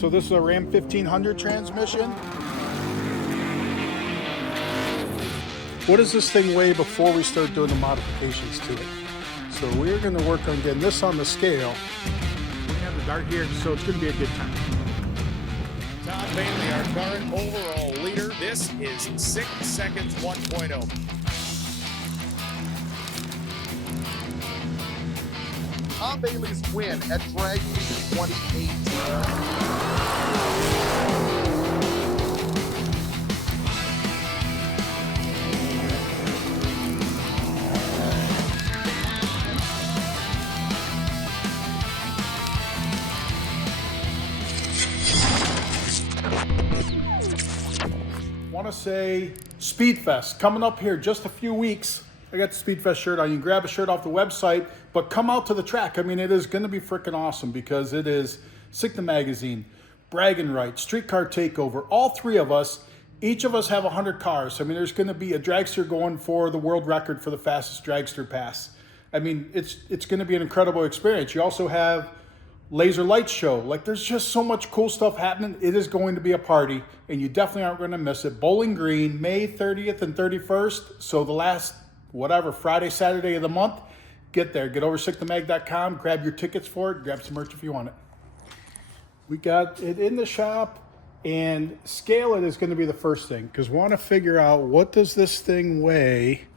So this is a Ram 1500 transmission. What does this thing weigh before we start doing the modifications to it? So we're going to work on getting this on the scale. We have the dart here, so it's going to be a good time. Tom Bailey, our current overall leader. This is 6 seconds 1.0. Tom Bailey's win at Drag Week 2018. Want to say Speedfest coming up here just a few weeks. I got the Speedfest shirt on. You can grab a shirt off the website, but come out to the track. I mean, it is going to be freaking awesome because it is SICNA Magazine, Bragging Rights, Streetcar Takeover. All three of us, each of us have 100 cars. I mean, there's going to be a dragster going for the world record for the fastest dragster pass. I mean, it's going to be an incredible experience. You also have laser light show. Like, there's just so much cool stuff happening. It is going to be a party, and you definitely aren't going to miss it. Bowling Green, May 30th and 31st. So the last, whatever, Friday, Saturday of the month, get there. Get over SICNAMag.com, grab your tickets for it, grab some merch if you want it. We got it in the shop, and scale it is going to be the first thing, because we want to figure out what does this thing weigh.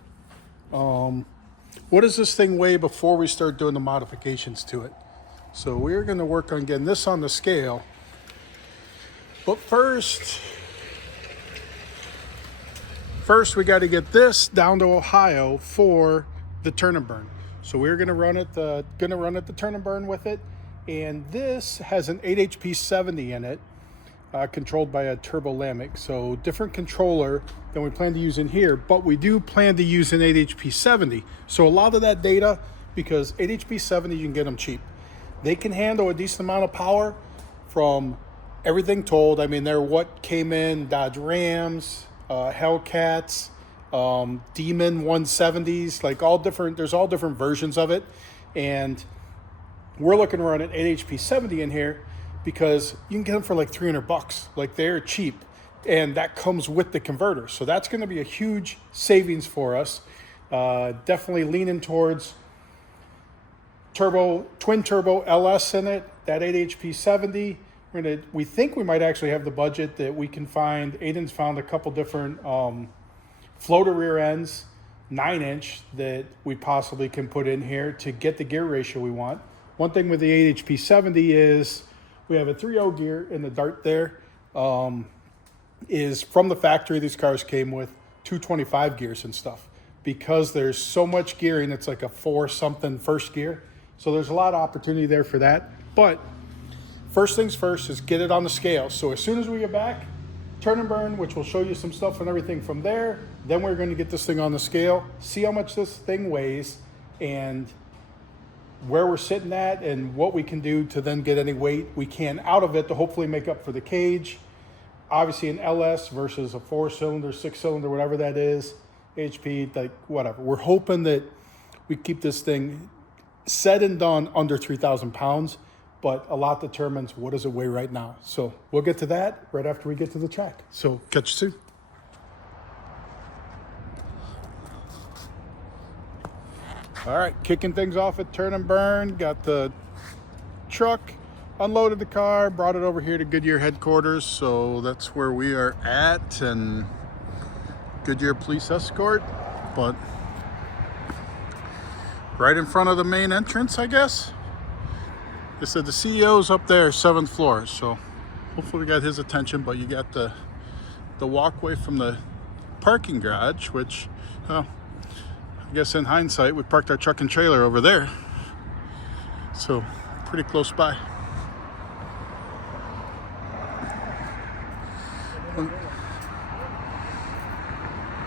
What does this thing weigh before we start doing the modifications to it? So we're going to work on getting this on the scale. But first we got to get this down to Ohio for the turn and burn. So we're going to run it the turn and burn with it. And this has an 8 HP 70 in it, controlled by a turbo Lamic. So different controller than we plan to use in here, but we do plan to use an 8 HP 70. So a lot of that data, because 8 HP 70, you can get them cheap. They can handle a decent amount of power from everything told. I mean, they're what came in Dodge Rams, Hellcats, Demon 170s, like all different, there's all different versions of it. And we're looking to run an 8 HP 70 in here because you can get them for like $300. Like, they're cheap, and that comes with the converter. So that's going to be a huge savings for us. Definitely leaning towards twin turbo LS in it, that 8 HP 70. We think we might actually have the budget that we can find. Aiden's found a couple different floater rear ends, 9-inch, that we possibly can put in here to get the gear ratio we want. One thing with the 8 HP 70 is we have a 3.0 gear in the Dart there. Is from the factory, these cars came with 225 gears and stuff. Because there's so much gearing, it's like a 4-something first gear. So there's a lot of opportunity there for that. But first things first is get it on the scale. So as soon as we get back, turn and burn, which will show you some stuff and everything from there. Then we're going to get this thing on the scale, see how much this thing weighs, and where we're sitting at, and what we can do to then get any weight we can out of it to hopefully make up for the cage. Obviously an LS versus a 4-cylinder, 6-cylinder, whatever that is, HP, like whatever. We're hoping that we keep this thing said and done under 3,000 pounds, but a lot determines what does it weigh right now. So we'll get to that right after we get to the track. So catch you soon. All right, kicking things off at Turn and Burn. Got the truck, unloaded the car, brought it over here to Goodyear headquarters. So that's where we are at, and Goodyear police escort, but right in front of the main entrance, I guess. They said the CEO's up there, 7th floor, so hopefully we got his attention. But you got the walkway from the parking garage, which, well, I guess in hindsight, we parked our truck and trailer over there. So pretty close by.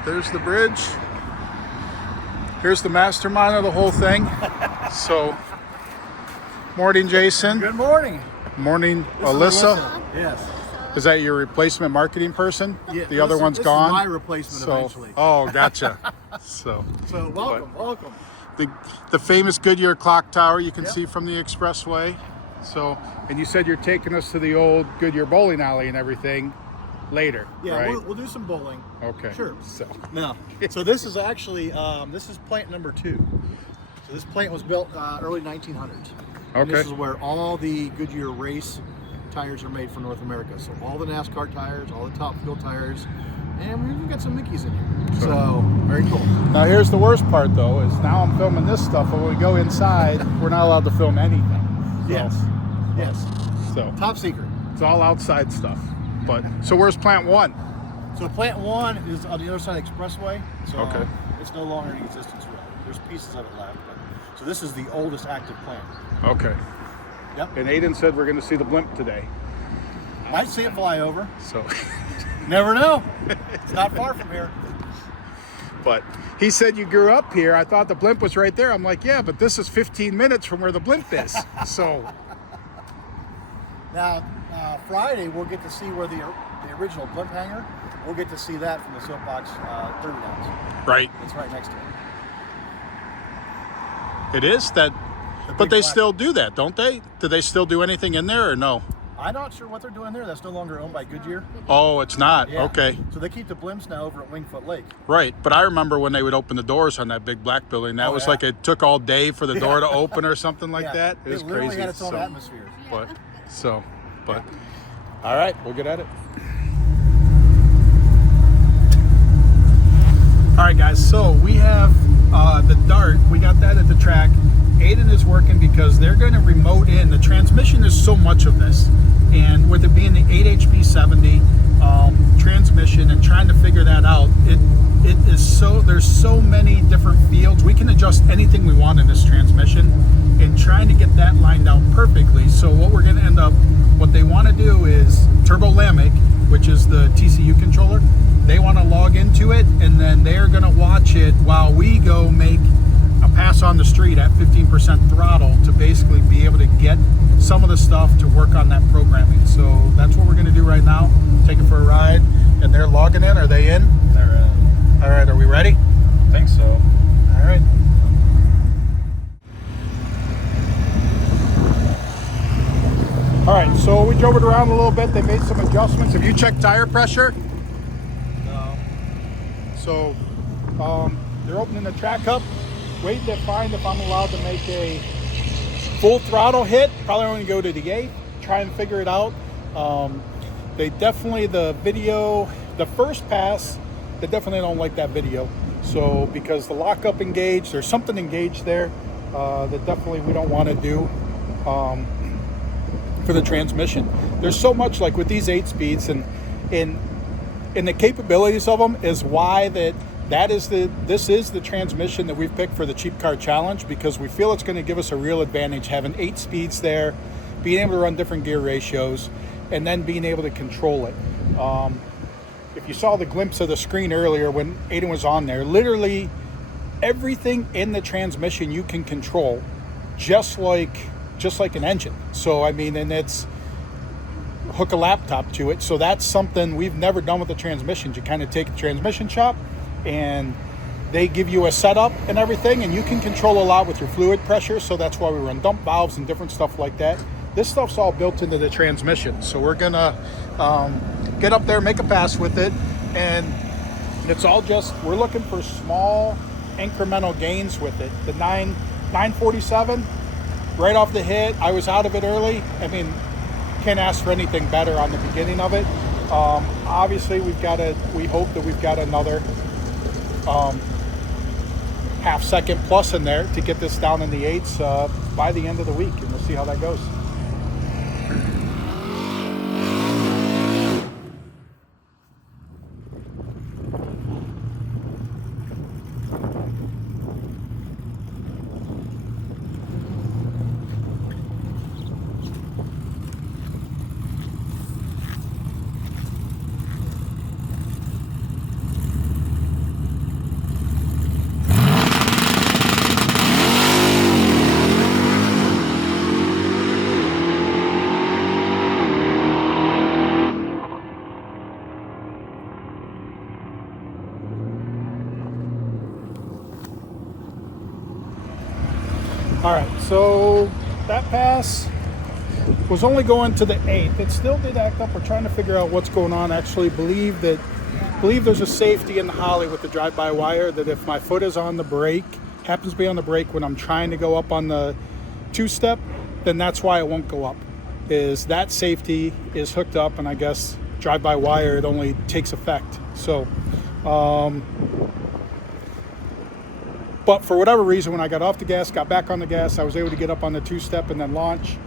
There's the bridge. Here's the mastermind of the whole thing. So, morning, Jason. Good morning. Morning, Alyssa. Yes. Is that your replacement marketing person? Yeah, the other one's gone? This is my replacement eventually. Oh, gotcha. So welcome. The famous Goodyear clock tower you can see from the expressway. So, and you said you're taking us to the old Goodyear bowling alley and everything later, Yeah, right? we'll do some bowling. Okay. Sure. So, No. So this is actually, this is plant number 2. So this plant was built early 1900s. And Okay. this is where all the Goodyear race tires are made for North America. So all the NASCAR tires, all the Top Fuel tires, and we even got some Mickeys in here. So very cool. now here's the worst part though, is now I'm filming this stuff, and when we go inside, we're not allowed to film anything. So, Yes. Yes. So Top secret. it's all outside stuff. But, so where's plant 1? So plant 1 is on the other side of the expressway. So Okay. it's no longer in existence really. There's pieces of it left. But, so this is the oldest active plant. Okay. Yep. And Aiden said we're going to see the blimp today. Might see it fly over. So, Never know. It's not far from here. but he said you grew up here. I thought the blimp was right there. I'm like, yeah, but this is 15 minutes from where the blimp is. So, Now, Friday we'll get to see where the original blimp hanger. We'll get to see that from the soapbox 30 downs. right. It's right next to it. It is that, The but big they black- still do that, don't they? Do they still do anything in there or no? I'm not sure what they're doing there. That's no longer owned by Goodyear. Oh, it's not. Yeah. Okay. So they keep the blimps now over at Wingfoot Lake. Right. But I remember when they would open the doors on that big black building, that Oh, was yeah. like it took all day for the door to open or something like Yeah. that. It was literally crazy. had its own So, atmosphere. but all right, we'll get at it. All right, guys, so we have the Dart. We got that at the track. Aiden is working because they're going to remote in. The transmission is so much of this, and with it being the 8HP70 transmission and trying to figure that out, it is so, there's so many different fields. We can adjust anything we want in this transmission, and trying to get that lined out perfectly. So what we're going to end up, what they want to do is Turbo Lamic, which is the TCU controller. They want to log into it, and then they're going to watch it while we go make a pass on the street at 15% throttle to basically be able to get some of the stuff to work on that programming. So that's what we're going to do right now. Take it for a ride, and they're logging in. Are they in? They're All right, are we ready? I think so. All right. All right, so we drove it around a little bit. They made some adjustments. Have you checked tire pressure? No. So they're opening the track up, waiting to find if I'm allowed to make a full throttle hit. Probably only go to the 8, try and figure it out. They definitely, the video, the first pass, they definitely don't like that video. So because the lockup engaged, there's something engaged there that definitely we don't want to do for the transmission. There's so much, like with these 8 speeds and the capabilities of them is why this is the transmission that we've picked for the Cheap Car Challenge, because we feel it's going to give us a real advantage having 8 speeds there, being able to run different gear ratios, and then being able to control it. If you saw the glimpse of the screen earlier when Aiden was on there, literally everything in the transmission you can control, just like an engine. So I mean, and it's hook a laptop to it. So that's something we've never done with the transmissions. You kind of take a transmission shop and they give you a setup and everything, and you can control a lot with your fluid pressure. So that's why we run dump valves and different stuff like that. This stuff's all built into the transmission. So we're gonna get up there, make a pass with it, and it's all just, we're looking for small incremental gains with it. The 947, right off the hit, I was out of it early. I mean, can't ask for anything better on the beginning of it. Obviously we hope that we've got another half second plus in there to get this down in the 8s by the end of the week, and we'll see how that goes. All right, so that pass, was only going to the 8th. It still did act up. We're trying to figure out what's going on. Actually believe there's a safety in the Holly with the drive-by-wire that if my foot is on the brake, happens to be on the brake when I'm trying to go up on the two-step, then that's why it won't go up. Is that safety is hooked up, and I guess drive-by-wire, it only takes effect. So, but for whatever reason, when I got off the gas, got back on the gas, I was able to get up on the two-step and then launch.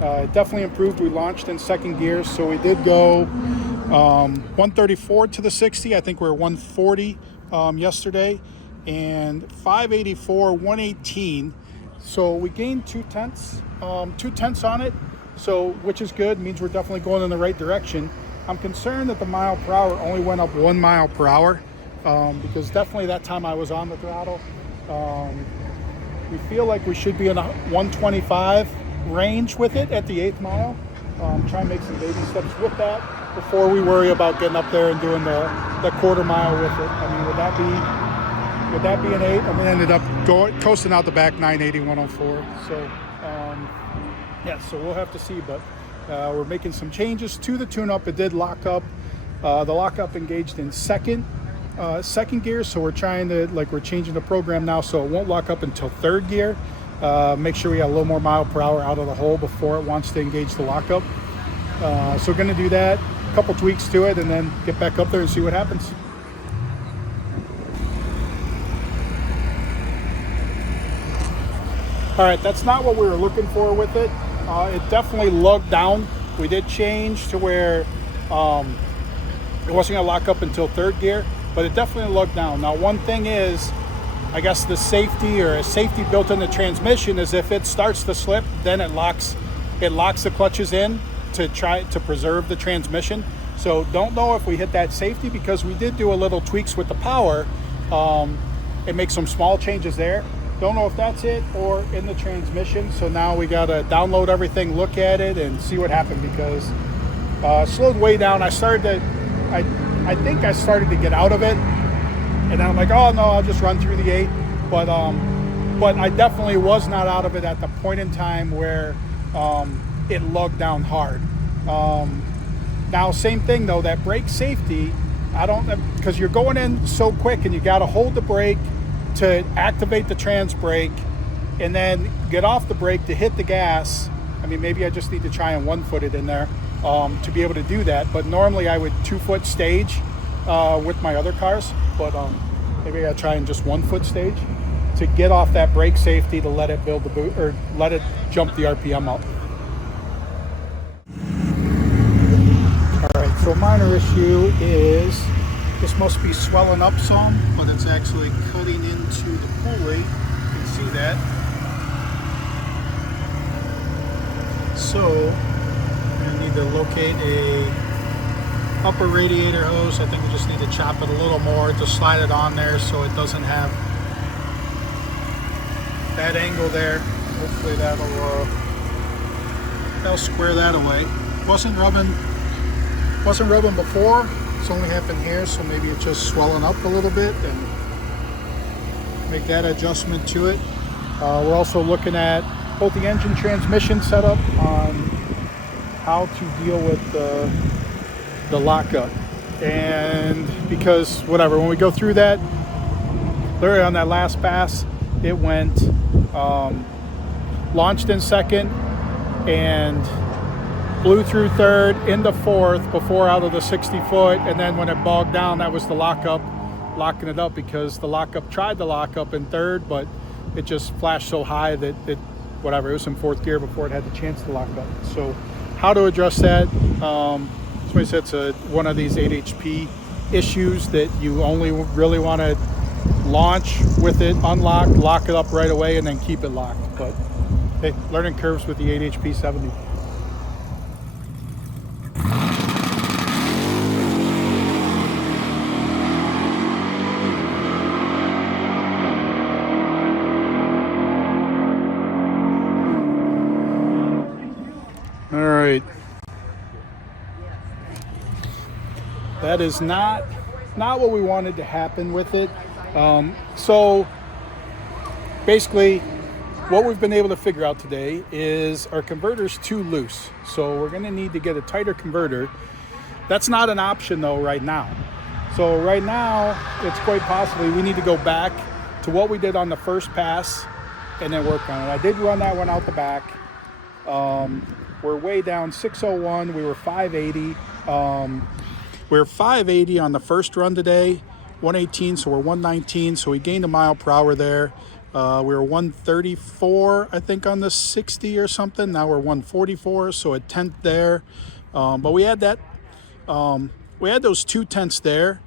It definitely improved. We launched in second gear, so we did go 134 to the 60. I think we were 140 yesterday, and 584, 118. So we gained 2/10 on it, so which is good. Means we're definitely going in the right direction. I'm concerned that the mile per hour only went up 1 mile per hour because definitely that time I was on the throttle. We feel like we should be in a 125 range with it at the 8th mile. Try and make some baby steps with that before we worry about getting up there and doing the quarter mile with it. I mean, would that be an 8? I mean, I ended up coasting out the back 980, 104. So, yeah, so we'll have to see. But we're making some changes to the tune-up. It did lock up. The lockup engaged in second gear, so we're trying to, we're changing the program now so it won't lock up until third gear. Make sure we got a little more mile per hour out of the hole before it wants to engage the lockup. So we're going to do that, a couple tweaks to it, and then get back up there and see what happens. All right, that's not what we were looking for with it. It definitely lugged down. We did change to where it wasn't going to lock up until third gear, but it definitely lugged down. Now, one thing is, I guess the safety or a safety built in the transmission is if it starts to slip, then it locks the clutches in to try to preserve the transmission. So don't know if we hit that safety because we did do a little tweaks with the power and make some small changes there. Don't know if that's it or in the transmission. So now we got to download everything, look at it, and see what happened because it slowed way down. I think I started to get out of it. And I'm like, oh no, I'll just run through the 8. But I definitely was not out of it at the point in time where it lugged down hard. Now, same thing though, that brake safety, because you're going in so quick and you got to hold the brake to activate the trans brake and then get off the brake to hit the gas. I mean, maybe I just need to try and 1-foot it in there to be able to do that. But normally I would 2-foot stage with my other cars. But maybe I gotta try and just 1-foot stage to get off that brake safety to let it build the boot or let it jump the RPM up. All right, so a minor issue is this must be swelling up some, but it's actually cutting into the pulley. You can see that. So I need to locate a upper radiator hose. I think we just need to chop it a little more to slide it on there so it doesn't have that angle there. Hopefully that'll square that away. Wasn't rubbing before. It's only happened here, so maybe it's just swelling up a little bit and make that adjustment to it. We're also looking at both the engine transmission setup on how to deal with the lockup. And because whatever, when we go through that, literally on that last pass, it went launched in second and blew through third into fourth before out of the 60 foot, and then when it bogged down, that was the lockup locking it up because the lockup tried to lock up in third, but it just flashed so high that it was in fourth gear before it had the chance to lock up. So how to address that? Somebody said it's one of these 8HP issues that you only really want to launch with it unlocked, lock it up right away, and then keep it locked. But hey, learning curves with the 8HP 70. All right. That is not what we wanted to happen with it. So basically, what we've been able to figure out today is our converter's too loose. So we're gonna need to get a tighter converter. That's not an option though right now. So right now, it's quite possibly we need to go back to what we did on the first pass and then work on it. I did run that one out the back. We're way down 601, we were 580. We were 580 on the first run today, 118, so we're 119, so we gained a mile per hour there. We were 134, I think, on the 60 or something. Now we're 144, so a tenth there. But we had that, we had those 2 tenths there.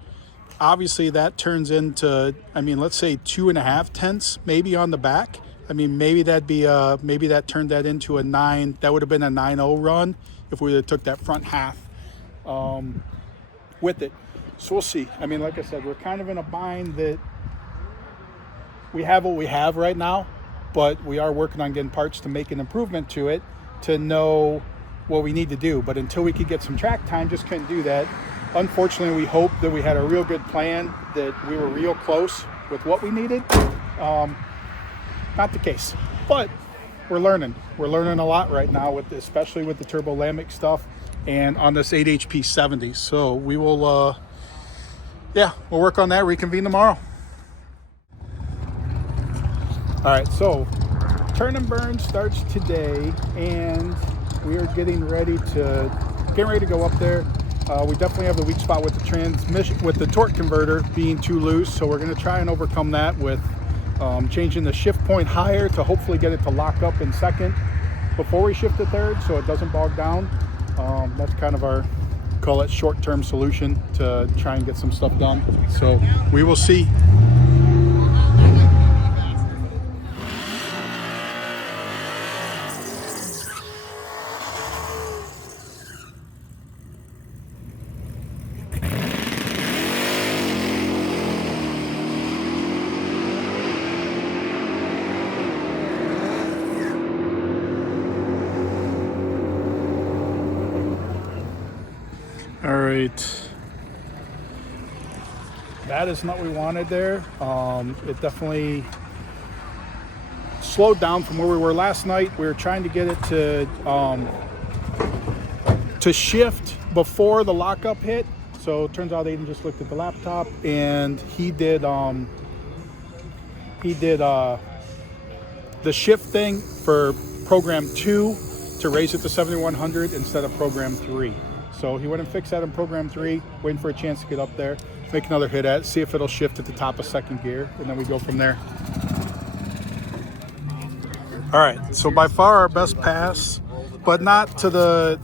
Obviously, that turns into, I mean, let's say 2.5 tenths maybe on the back. I mean, maybe that'd be maybe that turned that into a 9. That would have been a 9.0 run if we would have took that front half with it. So we'll see. I mean, like I said, we're kind of in a bind that we have what we have right now, but we are working on getting parts to make an improvement to it to know what we need to do. But until we could get some track time, just couldn't do that. Unfortunately, we hoped that we had a real good plan, that we were real close with what we needed. Not the case, but we're learning. We're learning a lot right now, with especially with the turbo Lambic stuff and on this 8 HP 70. So we will, we'll work on that, reconvene tomorrow. All right, so turn and burn starts today, and we are getting ready to go up there. We definitely have the weak spot with the transmission, with the torque converter being too loose. So we're going to try and overcome that with changing the shift point higher to hopefully get it to lock up in second before we shift to third, so it doesn't bog down. That's kind of our, call it, short-term solution to try and get some stuff done. So we will see. All right, that is not what we wanted there. It definitely slowed down from where we were last night. We were trying to get it to shift before the lockup hit. So it turns out Aiden just looked at the laptop, and he did the shift thing for program 2 to raise it to 7100 instead of program 3. So he went and fixed that in program 3, waiting for a chance to get up there, make another hit at it, see if it'll shift at the top of second gear, and then we go from there. All right, so by far our best pass, but not to the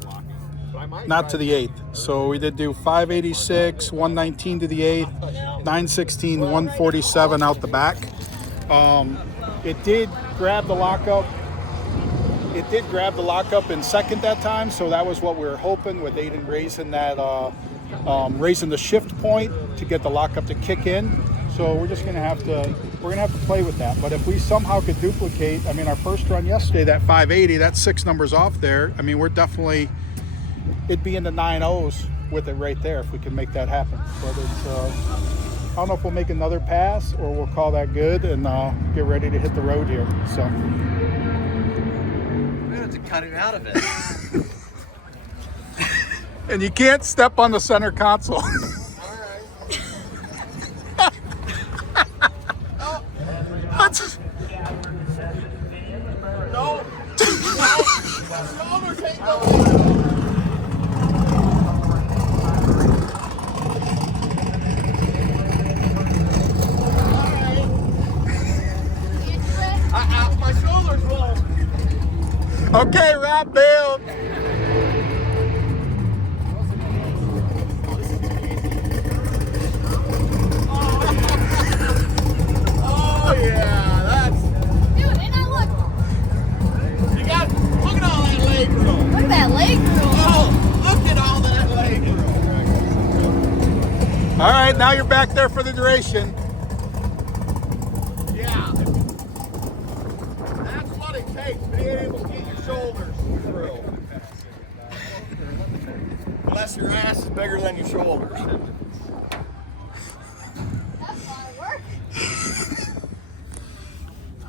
8th. So we did do 586, 119 to the 8th, 916, 147 out the back. It did grab the lockup. It did grab the lockup in second that time, so that was what we were hoping, with Aiden raising that, raising the shift point to get the lockup to kick in. So we're just gonna have to play with that. But if we somehow could duplicate, I mean, our first run yesterday, that 580, that's 6 numbers off there. I mean, we're definitely, it'd be in the 9.0s with it right there if we can make that happen. But it's, I don't know if we'll make another pass or we'll call that good and get ready to hit the road here. So. To cut him out of it. And you can't step on the center console. All right. That's... No. Shoulders ain't going. My shoulders won't. Okay, wrap build. Oh yeah, that's. Dude, and I look You got. Look at all that leg room. at that leg room. Oh, look at all that leg room. All right, now you're back there for the duration. Yeah. That's what it takes to be able to get your shoulders through. Unless your ass is bigger than your shoulders. That's a lot of work.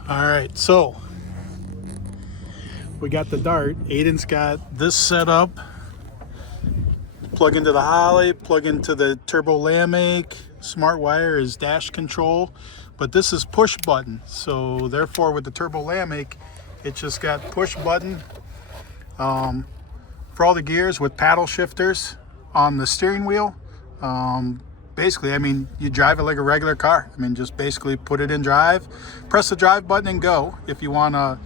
All right, so we got the Dart. Aiden's got this set up. Plug into the Holly, plug into the Turbo Lamake. Smart wire is dash control, but this is push button. So therefore with the Turbo Lamake, it just got push button for all the gears with paddle shifters on the steering wheel. Basically, I mean, you drive it like a regular car. I mean, just basically put it in drive, press the drive button and go. If you want to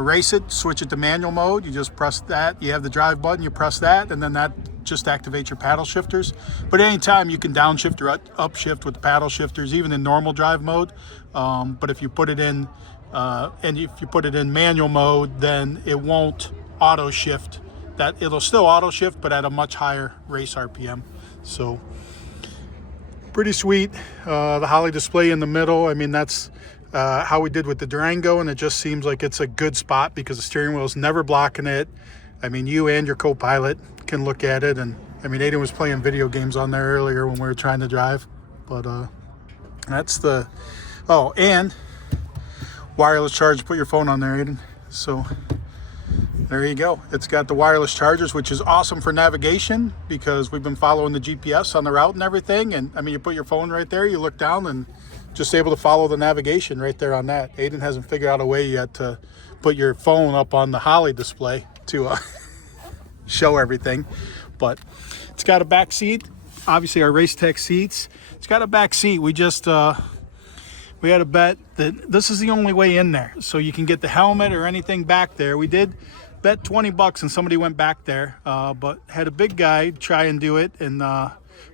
race it, switch it to manual mode, you just press that. You have the drive button, you press that, and then that just activates your paddle shifters. But anytime you can downshift or upshift with the paddle shifters, even in normal drive mode. But if you put it in manual mode, then it won't auto shift. That it'll still auto shift, but at a much higher race RPM. So pretty sweet. The Holly display in the middle. I mean, that's how we did with the Durango, and it just seems like it's a good spot because the steering wheel is never blocking it. I mean, you and your co-pilot can look at it, and I mean, Aiden was playing video games on there earlier when we were trying to drive. But that's the and wireless charge. Put your phone on there, Aiden. So there you go. It's got the wireless chargers, which is awesome for navigation because we've been following the GPS on the route and everything. And I mean, you put your phone right there, you look down and just able to follow the navigation right there on that. Aiden hasn't figured out a way yet to put your phone up on the Holly display to show everything. But it's got a back seat. Obviously our Race Tech seats. It's got a back seat. We just we had a bet that this is the only way in there, so you can get the helmet or anything back there. We did bet $20 and somebody went back there, but had a big guy try and do it and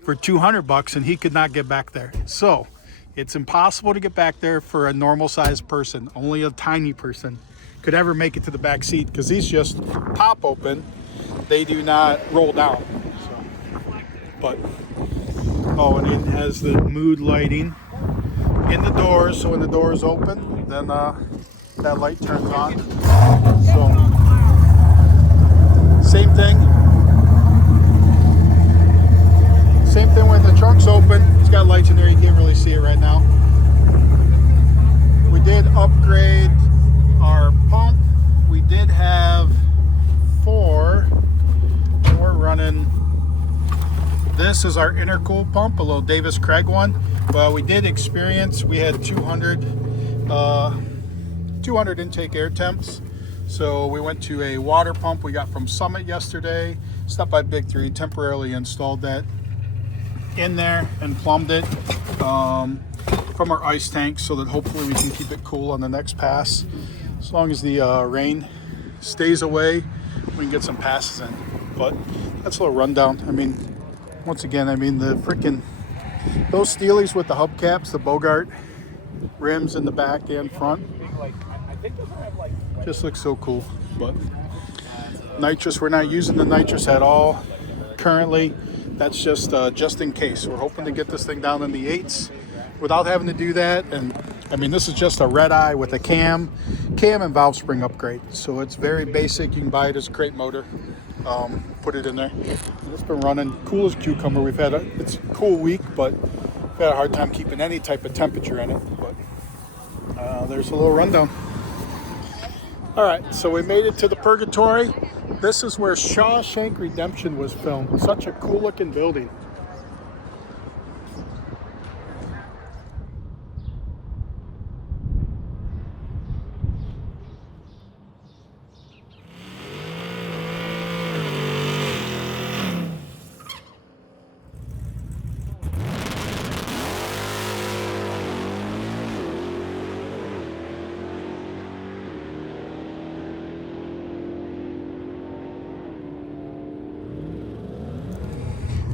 for $200 and he could not get back there. So it's impossible to get back there for a normal sized person. Only a tiny person could ever make it to the back seat because these just pop open. They do not roll down. So, but and it has the mood lighting in the doors, so when the door is open, then that light turns on. So same thing when the trunk's open. It's got lights in there. You can't really see it right now. We did upgrade our pump. We did have 4, and we're running. This is our intercool pump, a little Davis Craig one. Well, we did experience, we had 200 intake air temps. So we went to a water pump we got from Summit yesterday. Stopped by Big 3, temporarily installed that in there and plumbed it from our ice tank so that hopefully we can keep it cool on the next pass. As long as the rain stays away, we can get some passes in. But that's a little rundown. I mean, once again, I mean, the freaking, those Steelies with the hubcaps, the Bogart rims in the back and front, just looks so cool. But nitrous, we're not using the nitrous at all currently. That's just in case. We're hoping to get this thing down in the 8s without having to do that. And I mean, this is just a red eye with a cam and valve spring upgrade. So it's very basic. You can buy it as a crate motor. Put it in there. It's been running cool as cucumber. It's a cool week, but we've had a hard time keeping any type of temperature in it. But there's a little rundown. All right, so we made it to the Purgatory. This is where Shawshank Redemption was filmed. Such a cool looking building.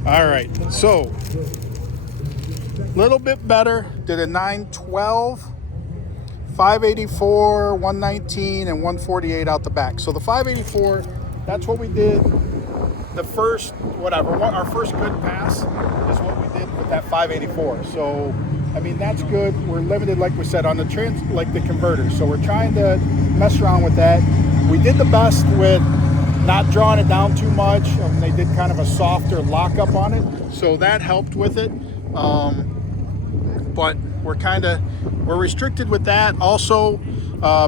All right, so a little bit better. Did a 912, 584, 119, and 148 out the back. So the 584, that's what we did. The first, our first good pass is what we did with that 584. So, I mean, that's good. We're limited, like we said, on the the converter. So we're trying to mess around with that. We did the best with not drawing it down too much. They did kind of a softer lockup on it, so that helped with it. but we're restricted with that. Also,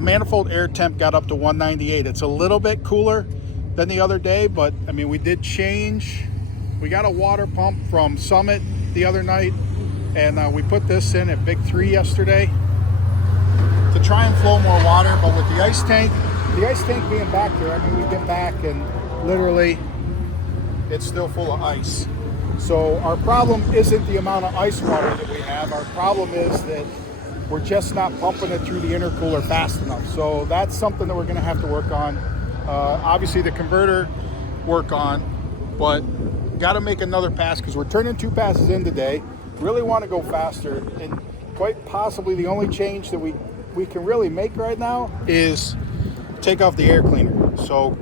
manifold air temp got up to 198. It's a little bit cooler than the other day, but I mean, we did change. We got a water pump from Summit the other night, and we put this in at Big 3 yesterday to try and flow more water. But with the ice tank being back there, I mean, we get back and literally it's still full of ice. So our problem isn't the amount of ice water that we have. Our problem is that we're just not pumping it through the intercooler fast enough. So that's something that we're going to have to work on. Obviously the converter work on, but got to make another pass because we're turning 2 passes in today. Really want to go faster, and quite possibly the only change that we can really make right now is take off the air cleaner. So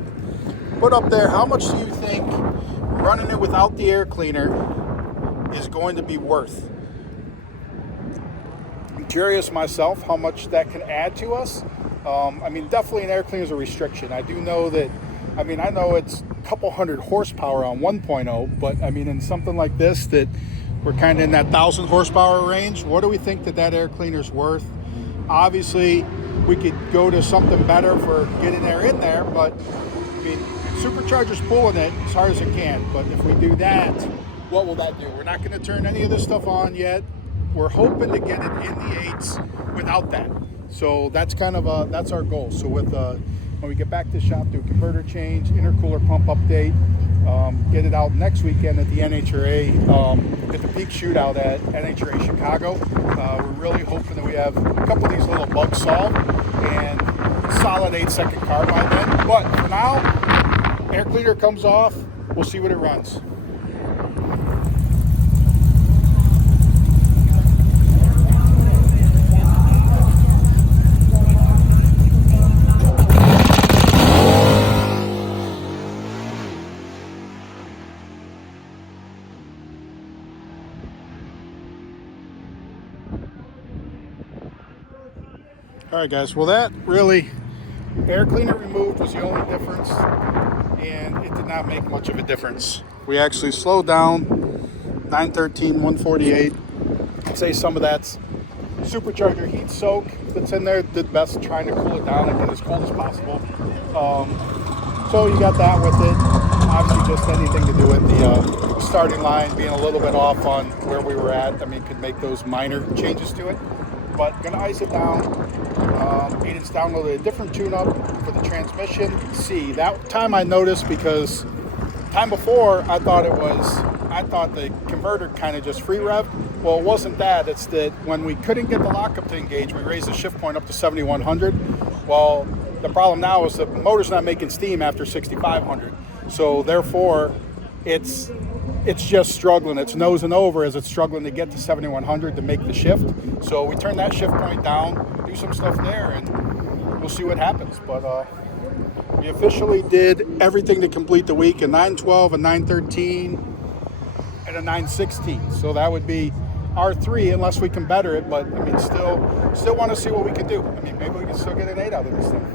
put up there, how much do you think running it without the air cleaner is going to be worth? I'm curious myself how much that can add to us. I mean, definitely an air cleaner is a restriction. I do know that, I mean, I know it's a couple hundred horsepower on 1.0, but I mean, in something like this that we're kind of in that 1,000 horsepower range, what do we think that air cleaner is worth? Obviously, we could go to something better for getting air in there, but I mean, supercharger's pulling it as hard as it can. But if we do that, what will that do? We're not going to turn any of this stuff on yet. We're hoping to get it in the 8s without that. So that's kind of that's our goal. So with when we get back to the shop, do a converter change, intercooler pump update, get it out next weekend at the NHRA, at the peak shootout at NHRA Chicago. We're really hoping that we have a couple of these little bugs solved and solid 8-second car by then. But for now, air cleaner comes off, we'll see what it runs. All right, guys, well, that really, air cleaner removed was the only difference, and it did not make much of a difference. We actually slowed down 913, 148. I'd say some of that's supercharger heat soak that's in there. Did best trying to cool it down and get as cold as possible. So you got that with it. Obviously, just anything to do with the starting line being a little bit off on where we were at. I mean, could make those minor changes to it. But gonna ice it down. Aiden's downloaded a different tune-up for the transmission. See, that time I noticed because time before I thought the converter kind of just free rev. Well, it wasn't that. It's that when we couldn't get the lockup to engage, we raised the shift point up to 7,100. Well, the problem now is the motor's not making steam after 6,500. So therefore, it's just struggling. It's nosing over as it's struggling to get to 7,100 to make the shift. So we turn that shift point down, do some stuff there, and we'll see what happens. But we officially did everything to complete the week: a 912, a 913, and a 916. So that would be R3 unless we can better it. But I mean, still want to see what we can do. I mean, maybe we can still get an 8 out of this thing.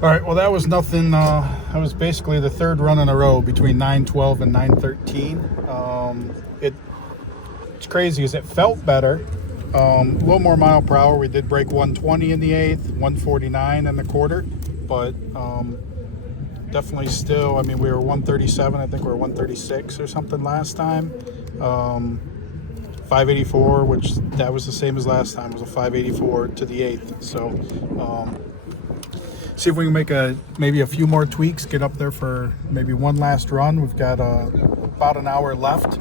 All right, well, that was nothing. That was basically the third run in a row between 912 and 913. It's crazy because it felt better, a little more mile per hour. We did break 120 in the 8th, 149 in the quarter, but definitely still, I mean, we were 137. I think we were 136 or something last time. 584, which that was the same as last time. It was a 584 to the 8th. So see if we can make maybe a few more tweaks, get up there for maybe one last run. We've got about an hour left.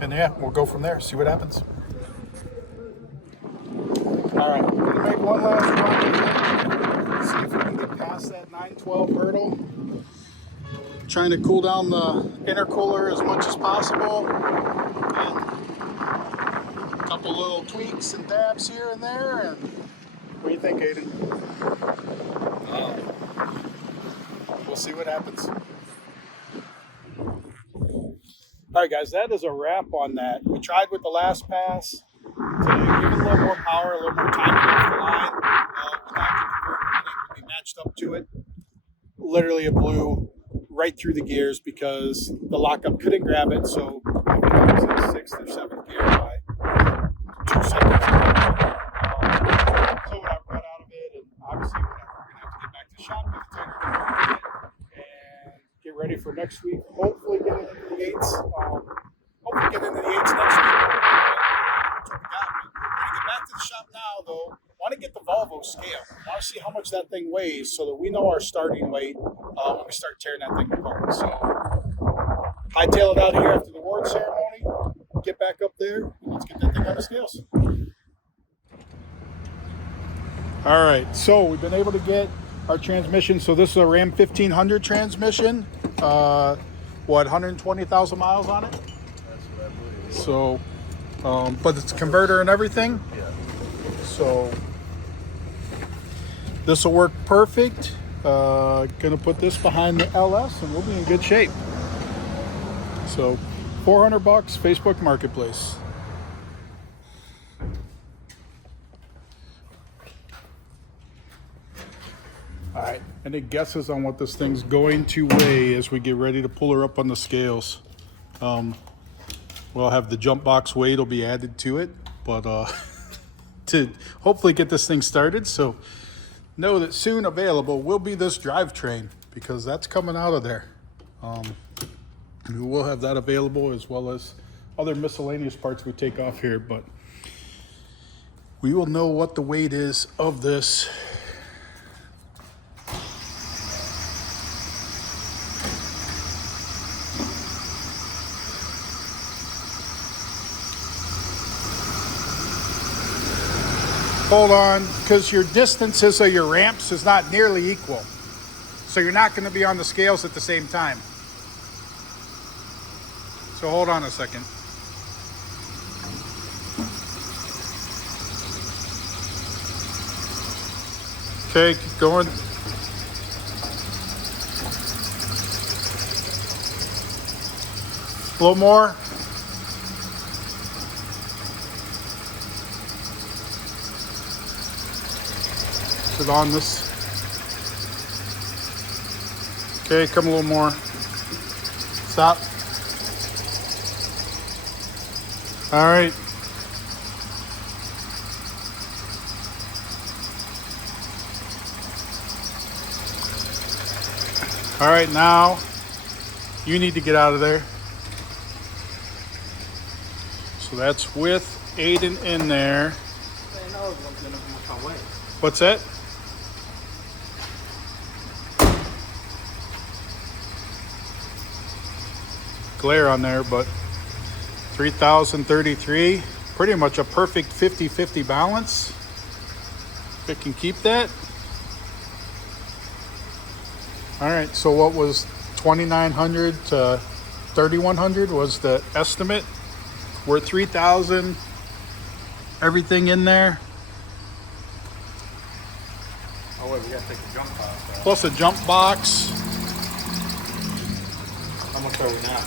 And yeah, we'll go from there, see what happens. All right, we're gonna make one last run. See if we can get past that 912 hurdle. trying to cool down the intercooler as much as possible. And a couple little tweaks and dabs here and there. And what do you think, Aiden? We'll see what happens. All right, guys, that is a wrap on that. We tried with the last pass to give it a little more power, a little more time off the line without the converter being able to be matched up to it. Literally, it blew right through the gears because the lockup couldn't grab it. So it was in 6th or 7th gear by 2 seconds. So what I got out of it, and obviously we're going to have to get back to the shop, get the tender and get ready for next week. Hopefully get into the 8s. Hopefully get into the 8s next week. That's what we got. We're going to get back to the shop now, though. Want to get the Volvo scale. Want to see how much that thing weighs so that we know our starting weight when we start tearing that thing apart. So hightail it out of here after the award ceremony. Get back up there. And let's get that thing on the scales. All right. So we've been able to get our transmission. So this is a Ram 1500 transmission. 120,000 miles on it? That's what I believe. So, but it's a converter and everything. Yeah. So this will work perfect. Gonna put this behind the LS and we'll be in good shape. So $400 Facebook Marketplace. All right, any guesses on what this thing's going to weigh as we get ready to pull her up on the scales? We'll have the jump box weight will be added to it, but to hopefully get this thing started. So know that soon available will be this drivetrain because that's coming out of there. We will have that available as well as other miscellaneous parts we take off here, but we will know what the weight is of this. Hold on, because your distances of your ramps is not nearly equal. So you're not going to be on the scales at the same time. So hold on a second. Okay, keep going. A little more. Is it on this? Okay, come a little more. Stop. All right. All right, now you need to get out of there. So that's with Aiden in there. What's that? Glare on there, but 3,033, pretty much a perfect 50-50 balance. If it can keep that. All right, so what was 2,900 to 3,100 was the estimate. We're at 3,000, everything in there. Oh wait, we gotta take the jump box out. Plus a jump box. How much are we now?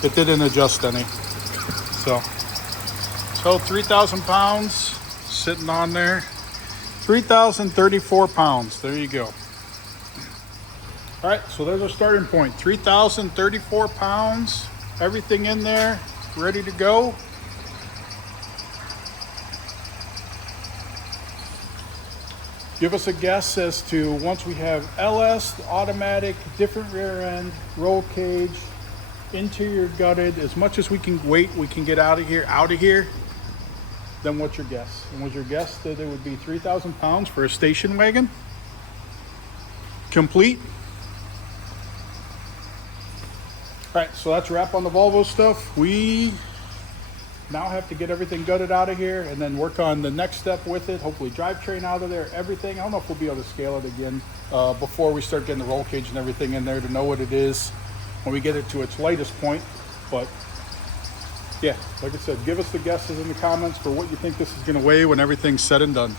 It didn't adjust any. So 3,000 pounds sitting on there. 3,034 pounds. There you go. All right, so there's our starting point. 3,034 pounds. Everything in there, ready to go. Give us a guess as to once we have LS, automatic, different rear end, roll cage, interior gutted, as much as we can wait, we can get out of here, then what's your guess? And was your guess that it would be 3,000 pounds for a station wagon? Complete? All right, so that's a wrap on the Volvo stuff. We Now have to get everything gutted out of here and then work on the next step with it. Hopefully drivetrain out of there, everything. I don't know if we'll be able to scale it again before we start getting the roll cage and everything in there to know what it is when we get it to its lightest point. But yeah, like I said, give us the guesses in the comments for what you think this is going to weigh when everything's said and done.